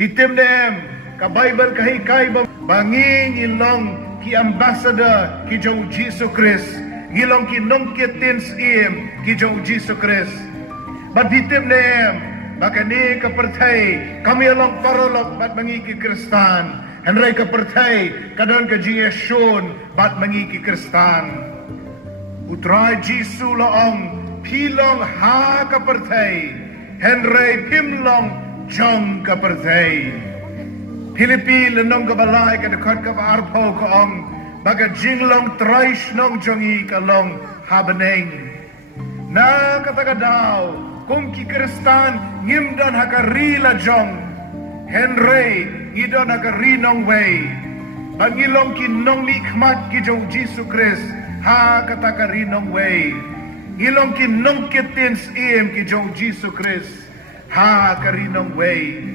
Hitim dem ka Bible kahikay banging ilong ki ambassador ki Jong Jesus Christ ngilong ki nongkitins im ki Jong Jesus Christ bat hitim dem bakani ka pertai kami along parolok bat mangi ki Kristan Henry ka pertai kadon ka Yesun bat mangi ki Kristan Utray Jisu laong pilong ha ka pertai Henry pimlong Jong ka pertai Pilipi lenong ka balay ka dekat ka arpo ka ong baga jinglong traish nong jongi ka long habaneng na kataga daw kung ki Kristan ngimdan hakarila jong Henry ngidon hakarinong way bangilong ki nong nikmat ki Jong Jesus Christ ha katakarinong way ngilong ki nong kitins im ki Jong Jesus Christ ha karinong way